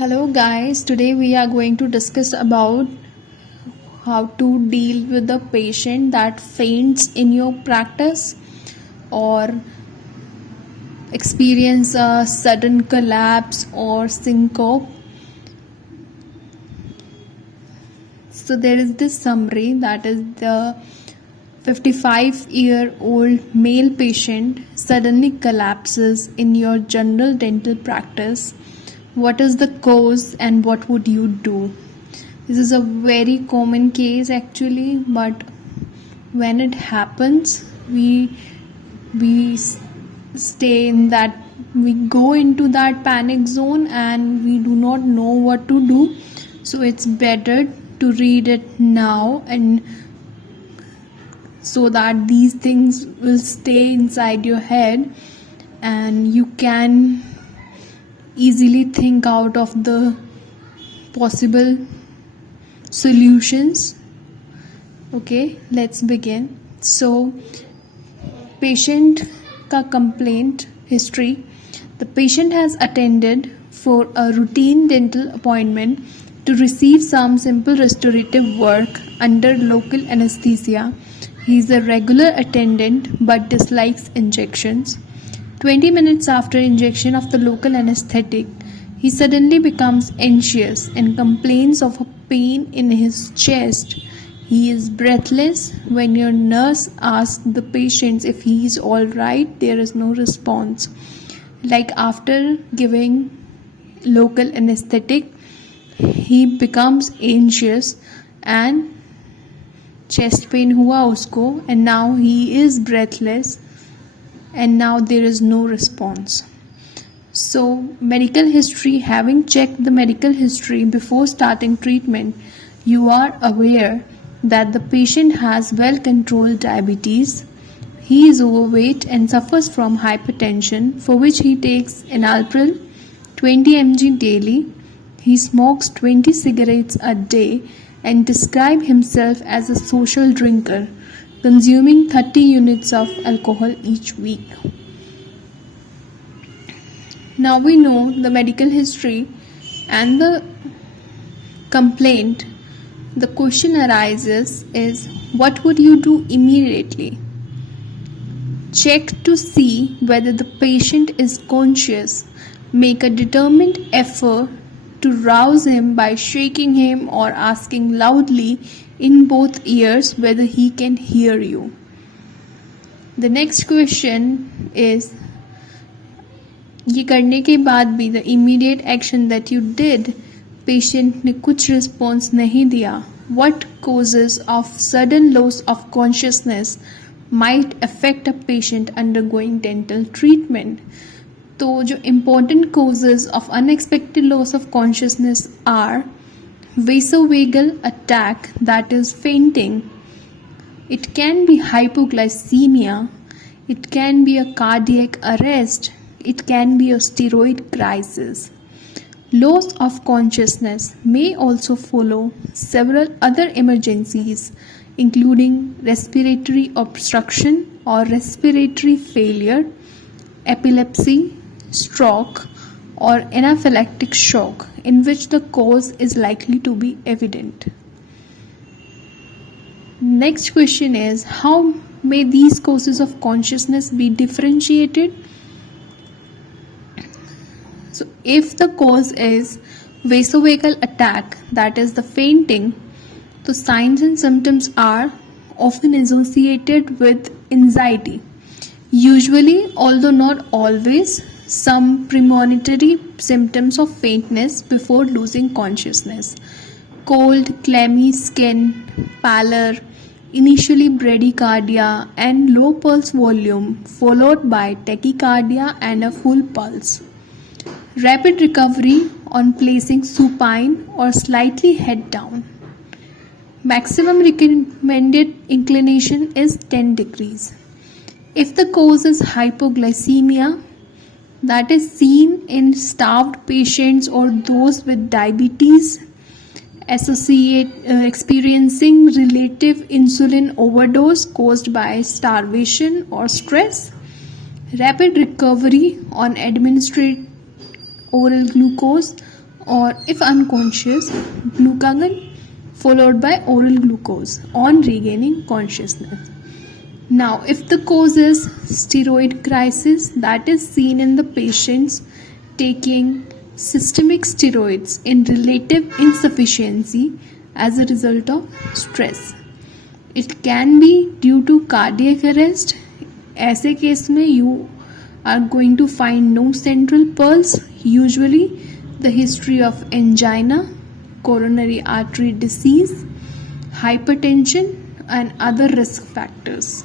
Hello guys, today we are going to discuss about how to deal with the patient that faints in your practice or experience a sudden collapse or syncope. So there is this summary, that is the 55-year-old male patient suddenly collapses in your general dental practice. What is the cause and what would you do? This is a very common case actually, but when it happens, we stay in that, we go into that panic zone and we do not know what to do. So it's better to read it now, and so that these things will stay inside your head and you can easily think out of the possible solutions. Okay, let's begin. So patient ka complaint history. The patient has attended for a routine dental appointment to receive some simple restorative work under local anesthesia. He is a regular attendant but dislikes injections. 20 minutes after injection of the local anesthetic, he suddenly becomes anxious and complains of a pain in his chest. He is breathless. When your nurse asks the patient if he is all right, there is no response. Like after giving local anesthetic, he becomes anxious and chest pain hua usko, and now he is breathless. And now there is no response. So medical history, having checked the medical history before starting treatment, you are aware that the patient has well controlled diabetes. He is overweight and suffers from hypertension, for which he takes enalapril 20 mg daily. He smokes 20 cigarettes a day and describes himself as a social drinker, consuming 30 units of alcohol each week. Now we know the medical history and the complaint. The question arises is, what would you do immediately? Check to see whether the patient is conscious. Make a determined effort to rouse him by shaking him or asking loudly in both ears whether he can hear you. The next question is, ये करने के बाद भी the immediate action that you did, patient ने कुछ response नहीं दिया. What causes of sudden loss of consciousness might affect a patient undergoing dental treatment? तो जो important causes of unexpected loss of consciousness are vasovagal attack, that is fainting. It can be hypoglycemia. It can be a cardiac arrest. It can be a steroid crisis. Loss of consciousness may also follow several other emergencies, including respiratory obstruction or respiratory failure, epilepsy, stroke, or anaphylactic shock, in which the cause is likely to be evident. Next question is, how may these causes of consciousness be differentiated? So if the cause is vasovagal attack, that is the fainting, the signs and symptoms are often associated with anxiety. Usually, although not always, some premonitory symptoms of faintness before losing consciousness: cold, clammy skin, pallor, initially bradycardia and low pulse volume, followed by tachycardia and a full pulse. Rapid recovery on placing supine or slightly head down. Maximum recommended inclination is 10 degrees. If the cause is hypoglycemia, that is seen in starved patients or those with diabetes experiencing relative insulin overdose caused by starvation or stress. Rapid recovery on administered oral glucose or if unconscious, glucagon followed by oral glucose on regaining consciousness. Now, if the cause is steroid crisis, that is seen in the patients taking systemic steroids in relative insufficiency as a result of stress. It can be due to cardiac arrest. ऐसे case में you are going to find no central pulse, usually the history of angina, coronary artery disease, hypertension and other risk factors.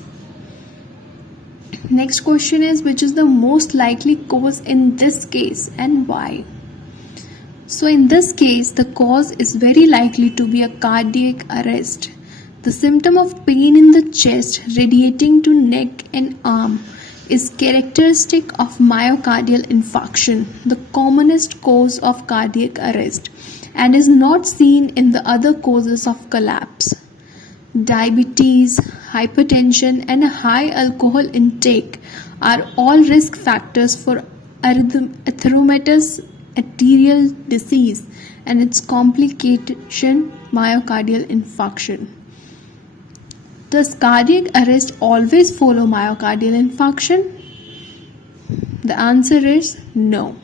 Next question is, which is the most likely cause in this case and why? So in this case, the cause is very likely to be a cardiac arrest. The symptom of pain in the chest radiating to neck and arm is characteristic of myocardial infarction, the commonest cause of cardiac arrest, and is not seen in the other causes of collapse. Diabetes, hypertension, and a high alcohol intake are all risk factors for atherosclerotic arterial disease and its complication, myocardial infarction. Does cardiac arrest always follow myocardial infarction? The answer is no.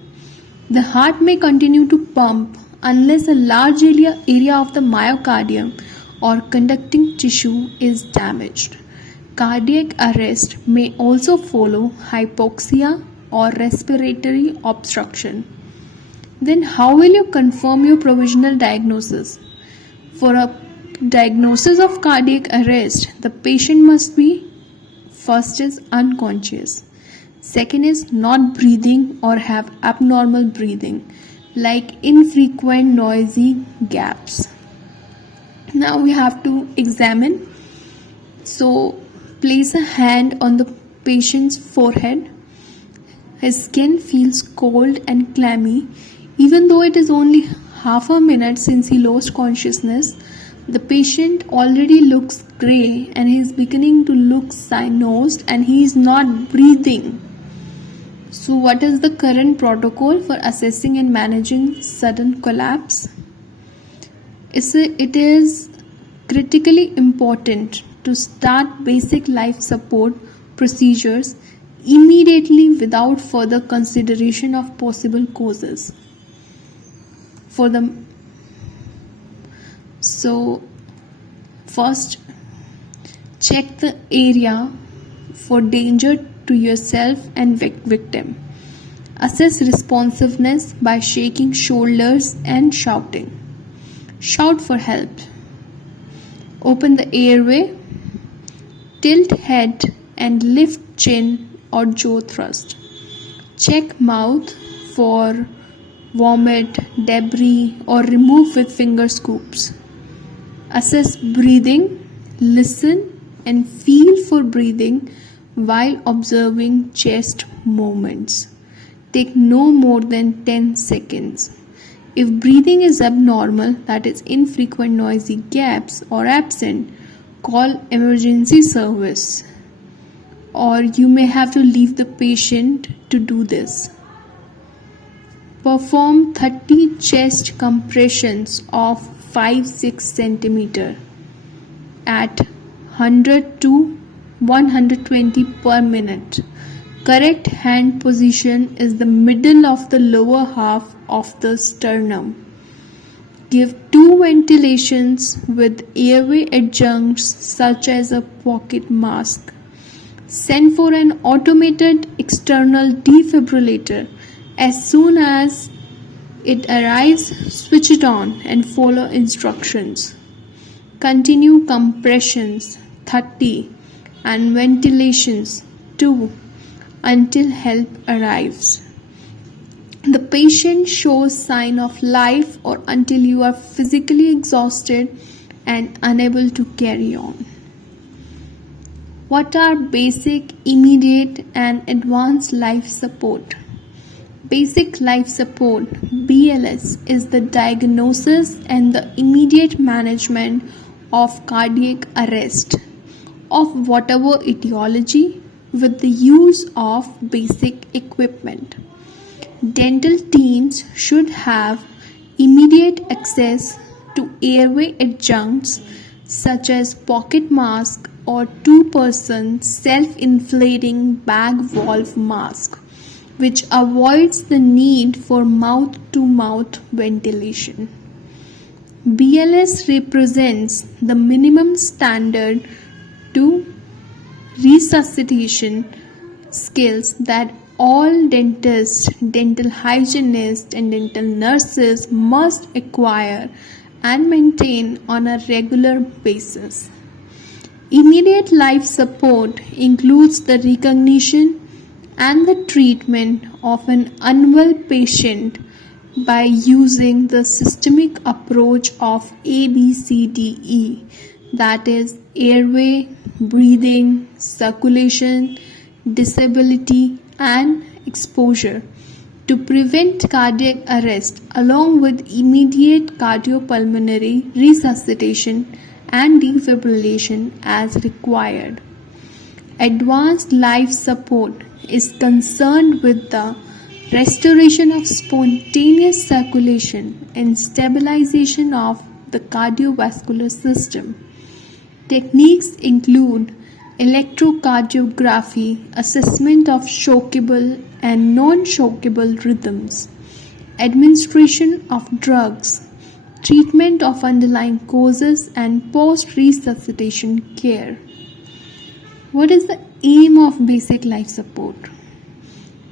The heart may continue to pump unless a large area of the myocardium or conducting tissue is damaged. Cardiac arrest may also follow hypoxia or respiratory obstruction. Then how will you confirm your provisional diagnosis? For a diagnosis of cardiac arrest, the patient must be, first is unconscious, second is not breathing or have abnormal breathing, like infrequent noisy gaps. Now we have to examine. So place a hand on the patient's forehead. His skin feels cold and clammy. Even though it is only half a minute since he lost consciousness, the patient already looks grey and he is beginning to look cyanosed and he is not breathing. So what is the current protocol for assessing and managing sudden collapse? It is critically important to start basic life support procedures immediately without further consideration of possible causes. So first, check the area for danger to yourself and victim. Assess responsiveness by shaking shoulders and shouting. Shout for help. Open the airway. Tilt head and lift chin or jaw thrust. Check mouth for vomit, debris or remove with finger scoops. Assess breathing, listen and feel for breathing while observing chest movements. Take no more than 10 seconds. If breathing is abnormal, that is infrequent noisy gaps or absent, call emergency service, or you may have to leave the patient to do this. Perform 30 chest compressions of 5-6 centimeter at 100 to 120 per minute. Correct hand position is the middle of the lower half of the sternum. Give 2 ventilations with airway adjuncts such as a pocket mask. Send for an automated external defibrillator. As soon as it arrives, switch it on and follow instructions. Continue compressions 30 and ventilations 2 until help arrives. The patient shows sign of life or until you are physically exhausted and unable to carry on. What are basic, immediate and advanced life support? Basic life support, BLS, is the diagnosis and the immediate management of cardiac arrest of whatever etiology with the use of basic equipment. Dental teams should have immediate access to airway adjuncts such as pocket mask or two-person self-inflating bag valve mask, which avoids the need for mouth-to-mouth ventilation. BLS represents the minimum standard to resuscitation skills that all dentists, dental hygienists, and dental nurses must acquire and maintain on a regular basis. Immediate life support includes the recognition and the treatment of an unwell patient by using the systemic approach of ABCDE, that is, airway, breathing, circulation, disability, and exposure, to prevent cardiac arrest along with immediate cardiopulmonary resuscitation and defibrillation as required. Advanced life support is concerned with the restoration of spontaneous circulation and stabilization of the cardiovascular system. Techniques include electrocardiography, assessment of shockable and non-shockable rhythms, administration of drugs, treatment of underlying causes, and post-resuscitation care. What is the aim of basic life support?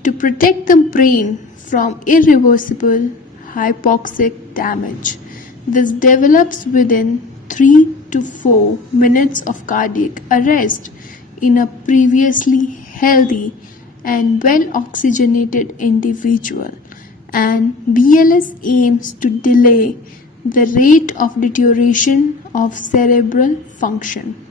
To protect the brain from irreversible hypoxic damage. This develops within 3 to 4 minutes of cardiac arrest in a previously healthy and well oxygenated individual, and BLS aims to delay the rate of deterioration of cerebral function.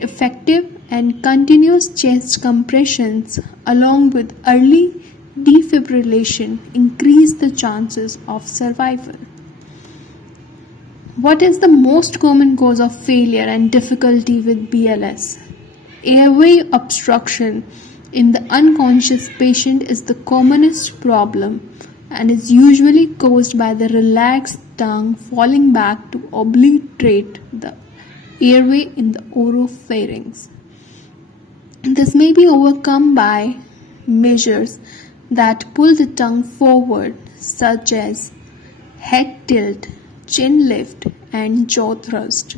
Effective and continuous chest compressions along with early defibrillation increase the chances of survival. What is the most common cause of failure and difficulty with BLS? Airway obstruction in the unconscious patient is the commonest problem and is usually caused by the relaxed tongue falling back to obliterate the airway in the oropharynx. This may be overcome by measures that pull the tongue forward, such as head tilt, chin lift, and jaw thrust.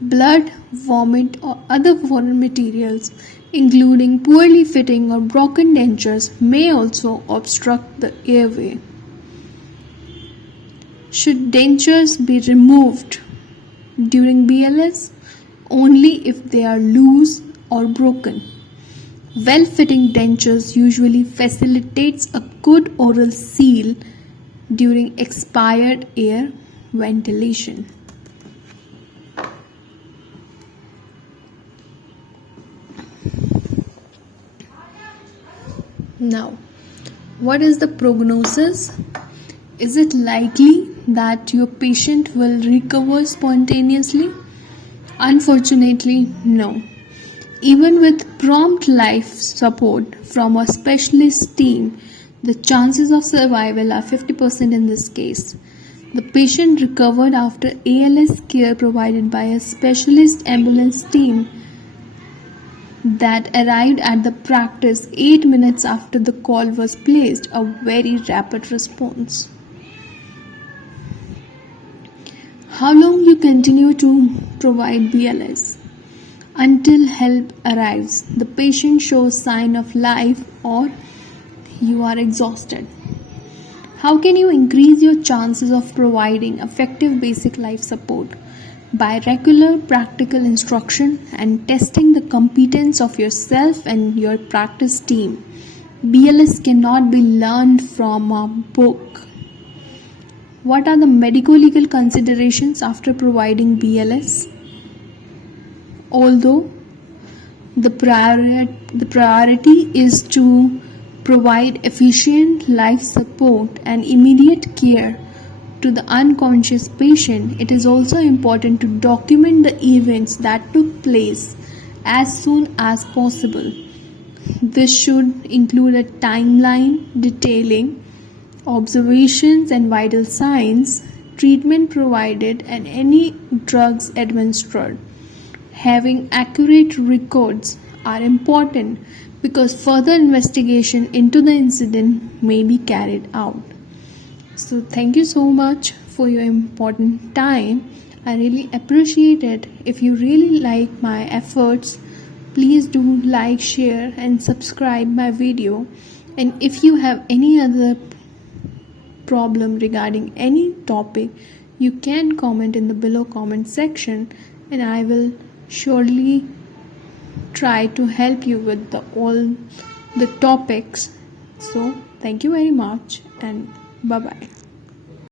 Blood, vomit, or other foreign materials, including poorly fitting or broken dentures, may also obstruct the airway. Should dentures be removed during BLS? Only if they are loose or broken. Well-fitting dentures usually facilitates a good oral seal during expired air ventilation. Now, what is the prognosis? Is it likely that your patient will recover spontaneously? Unfortunately, no. Even with prompt life support from a specialist team, the chances of survival are 50% in this case. The patient recovered after ALS care provided by a specialist ambulance team that arrived at the practice 8 minutes after the call was placed, a very rapid response. How long you continue to provide BLS? Until help arrives, the patient shows sign of life, or you are exhausted. How can you increase your chances of providing effective basic life support? By regular practical instruction and testing the competence of yourself and your practice team. BLS cannot be learned from a book. What are the medico-legal considerations after providing BLS? Although the priority is to provide efficient life support and immediate care to the unconscious patient, it is also important to document the events that took place as soon as possible. This should include a timeline detailing observations and vital signs, treatment provided, and any drugs administered. Having accurate records are important because further investigation into the incident may be carried out. So thank you so much for your important time. I really appreciate it. If you really like my efforts, please do like, share and subscribe my video. And if you have any other problem regarding any topic, you can comment in the below comment section, and I will surely try to help you with all the topics. So thank you very much, and bye bye.